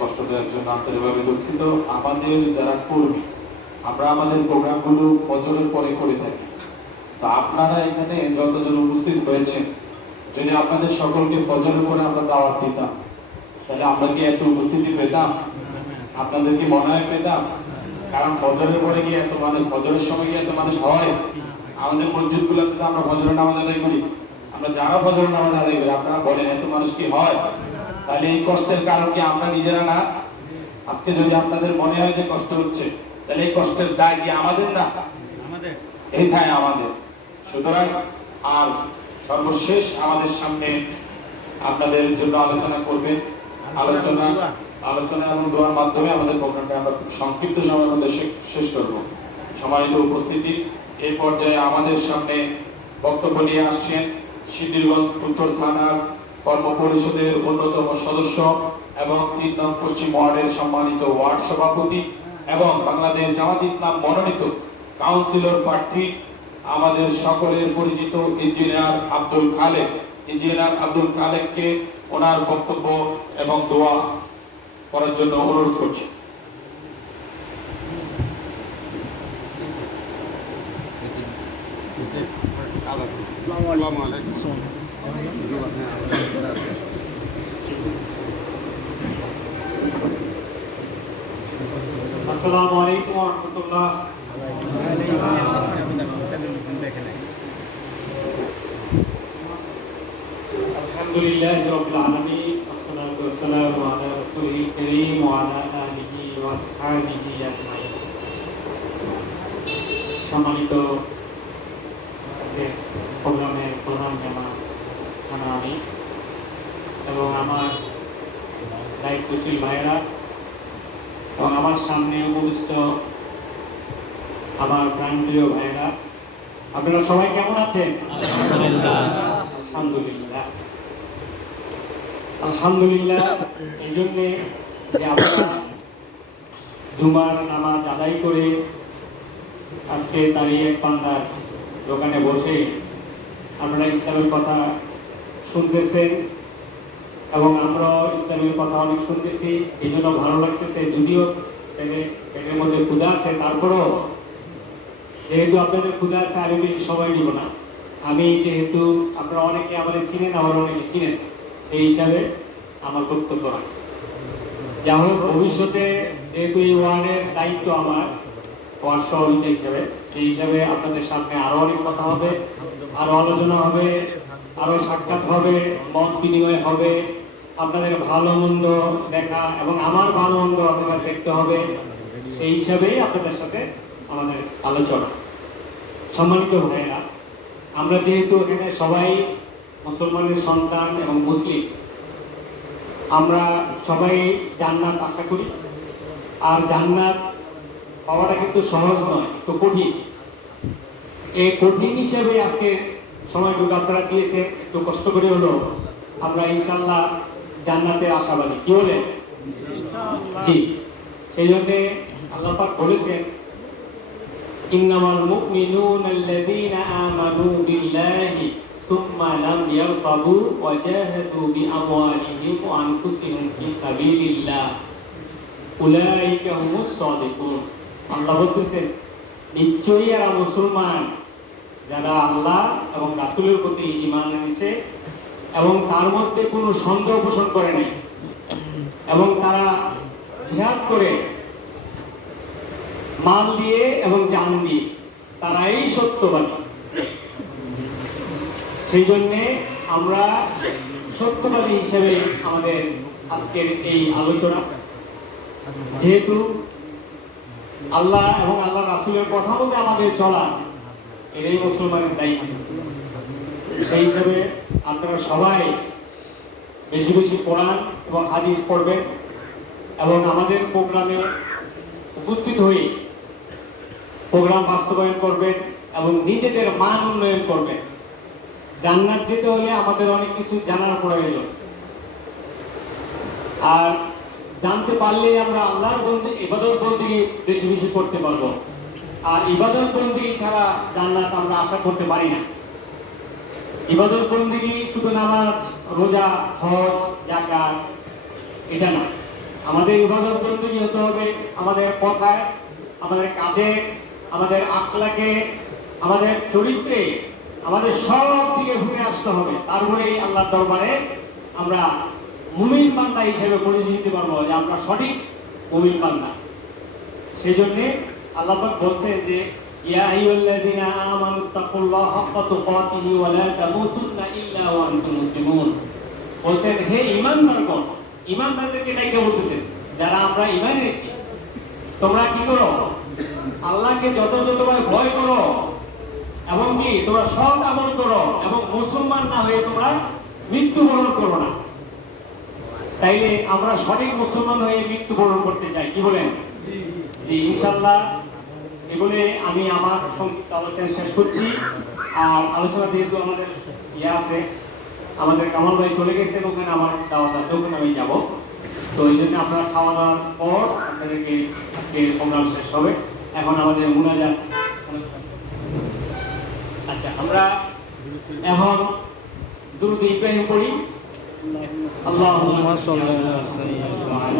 কষ্ট জন্য আন্তরিকভাবে দুঃখিত। আমাদের যারা কর্মী, আমরা আমাদের প্রোগ্রামগুলো ফজরের পরে করে থাকি। তো আপনারা এখানে যতজন উপস্থিত হয়েছেন যদি আপনাদের সকলকে ফজরের পরে আমরা দাওয়াত দিতাম, তাহলে আমরা কি এত উপস্থিতি পেতাম? আপনাদের কি মনে হয় পেতাম? কারণ ফজরের পরে গিয়ে এত মানুষ, ফজরের সময় গিয়ে এত মানুষ হয়? আমাদের মসজিদ গুলোতে তো আমরা ফজরের নামাজ আদায় করি। আমরা যারা ফজরের নামাজ আদায় করি, আপনারা বলেন এত মানুষ কি হয়? তাহলে এই কষ্টের কারণ কি আমরা নিজেরা না? আজকে যদি আপনাদের মনে হয় যে কষ্ট হচ্ছে তাহলে এই কষ্টের দায় কি আমাদের না? এই দায় আমাদের। সুতরাং আর সর্বশেষ আমাদের সামনে আপনাদের জন্য আলোচনা করবেন আলোচনা আলোচনা এবং দোয়ার মাধ্যমে আমাদের প্রোগ্রামটা আমরা খুব সংক্ষিপ্ত সময়ের মধ্যে শেষ করব। সম্মানিত উপস্থিতি এই পর্যায়ে আমাদের সামনে বক্তব্য নিয়ে আসছেন সিদ্ধিরগঞ্জ উত্তর থানার কর্ম পরিষদের অন্যতম সদস্য এবং তিন নং পশ্চিম ওয়ার্ডের সম্মানিত ওয়ার্ড সভাপতি এবং বাংলাদেশ জামাত ইসলাম মনোনীত কাউন্সিলর প্রার্থী আমাদের সকলের পরিচিত ইঞ্জিনিয়ার আব্দুল খালেক। ইঞ্জিনিয়ার আব্দুল খালেককে ওনার বক্তব্য এবং দোয়া করার জন্য অনুরোধ করছি। আসসালামু আলাইকুম। আসসালামু আলাইকুম ওয়া রাহমাতুল্লাহ। আলহামদুলিল্লাহি রাব্বিল আলামিন, আসসালাতু ওয়াসসালামু আলা রাসূলিল কারীম ওয়া আলা আলিহি ওয়া আসহাবিহি আজমাইন। সম্মানিত আজকের প্রোগ্রামের প্রধান জামা জানা আমি এবং আমার দায়িত্বশীল ভাইয়েরা এবং আমার সামনে উপবিষ্ট আমার প্রাণপ্রিয় ভাইয়েরা। আপনারা সবাই কেমন আছেন? আলহামদুলিল্লাহ। আলহামদুলিল্লাহ। এই জন্যে যে আপনারা জুমার নামাজ আদায় করে আজকে দাঁড়িয়ে পান্ডার দোকানে বসে আপনারা ইসলামের কথা শুনতেছেন এবং আমরা ইসলামের কথা অনেক শুনতেছি, এই জন্য ভালো লাগতেছে। যদিও পেটে পেটের মধ্যে ক্ষুধা আছে, তারপরেও যেহেতু আপনাদের ক্ষুধা আছে, আমি বেশি সময় নিব না। আমি যেহেতু আপনারা অনেকে আমাদের চিনেন, আবার অনেকে চিনেন, সেই হিসাবে আমার বক্তব্য রাখি। যা হোক, ভবিষ্যতে যেহেতু এই ওয়ার্ডের দায়িত্ব আমার, ওয়ার্ড সভাপতি হিসাবে, সেই হিসাবে আপনাদের সামনে আরও অনেক কথা হবে, আরও আলোচনা হবে। আরও সাক্ষাৎ হবে, মত বিনিময় হবে। আপনাদের ভালো মন্দ দেখা এবং আমার ভালো মন্দ আপনারা দেখতে হবে। সেই হিসাবেই আপনাদের সাথে আমাদের আলোচনা। সম্মানিত ভাইয়েরা, আমরা যেহেতু এখানে সবাই মুসলমানের সন্তান এবং মুসলিম, আমরা সবাই জান্নাত আশা করি। আর জান্নাত পাওয়াটা কিন্তু সহজ নয় তো কঠিন। এই কঠিন হিসেবে আজকে সময়টুকু আপনারা দিয়েছেন একটু কষ্ট করে হলো আমরা ইনশাল্লাহ জান্নাতের আশাবাদী। কি বলেন? জি। সেই জন্যে আল্লাহ পাক বলেছেন ইন্নামাল মুমিনুনা আল্লাযীনা আমানু বিল্লাহি থুম্মা লাম ইয়ারতাবু ওয়া জাহাদু বিআমওয়ালিহিম ওয়া আনফুসিহিম ফি সাবিলিল্লাহ। উলাইকা হুমুস সাদিকুন। আল্লাহ বলতেছেন নিশ্চয়ই এরা মুসলমান যারা আল্লাহ এবং রাসূলের প্রতি ঈমান এনেছে এবং তার মধ্যে কোনো সন্দেহ পোষণ করে নাই এবং তারা জিহাদ করে মাল দিয়ে এবং জান দিয়ে তারাই সত্যবাদী। সেই জন্যে আমরা সত্যবাদী হিসেবে আমাদের আজকের এই আলোচনা, যেহেতু আল্লাহ এবং আল্লাহ রাসুলের কথা মতো আমাদের চলা এটাই মুসলমানের দায়িত্ব। সেই হিসাবে আপনারা সবাই বেশি বেশি কোরআন এবং হাদিস পড়বেন এবং আমাদের প্রোগ্রামে উপস্থিত হয়ে প্রোগ্রাম বাস্তবায়ন করবেন এবং নিজেদের মান উন্নয়ন করবেন। জান্নাত যেতে হলে আমাদের অনেক কিছু জানার প্রয়োজন। আর জানতে পারলেই আমরা আল্লাহর বন্দি, ইবাদত বন্দি বেশি বেশি করতে পারব। আর ইবাদত বন্দি ছাড়া জান্নাত আমরা আশা করতে পারি না। ইবাদত বন্দিগি শুধু নামাজ, রোজা, হজ জাকাত এটা না। আমাদের ইবাদত বন্দী হতে হবে আমাদের কথায়, আমাদের কাজে, আমাদের আকলাকে আমাদের চরিত্রে, আমাদের সব দিকে ঘুরে আসতে হবে। তারপরেই আল্লাহর দরবারে আমরা মুমিন বান্দা হিসেবে পরিচিত পারব যে আমরা সঠিক মুমিন বান্দা। সেই জন্য আল্লাহ পাক বলছেন যে, ইয়া আইয়ুহাল্লাযীনা আমানু তাকুল্লাহ হাক্কা তুকাতিহি ওয়া লা তামুতুন্না ইল্লা ওয়া আনতুম মুসলিমুন। বলছেন, হে ঈমানদারগণ, ঈমানদারদেরকে ডাইকে বলতেছেন, যারা আমরা ঈমান এনেছি, তোমরা কি করো? আল্লাহকে যত যতভাবে ভয় করো, এবং কি তোমরা সৎ আমল করো, এবং মুসলমান না হয়ে তোমরা মৃত্যুবরণ করো না। তাইলে আমরা সঠিক মুসলমান হয়ে মৃত্যুবরণ করতে চাই, কি বলেন? জি ইনশাল্লাহ এগুলো আমি আমার সংক্ষিপ্ত আলোচনা শেষ করছি। আর আলোচনা যেহেতু আমাদের ইয়ে আছে, আমাদের কামাল ভাই চলে গেছেন, ওখানে আমার দাওয়াত আছে, ওখানে আমি যাব। তো এই জন্য আপনারা খাওয়া দাওয়ার পর আপনাদেরকে আজকে প্রোগ্রাম শেষ হবে। এখন আমাদের মুনাজাত। আচ্ছা আমরা এখন দুরুদ ইব্রাহিম পড়ি আল্লাহ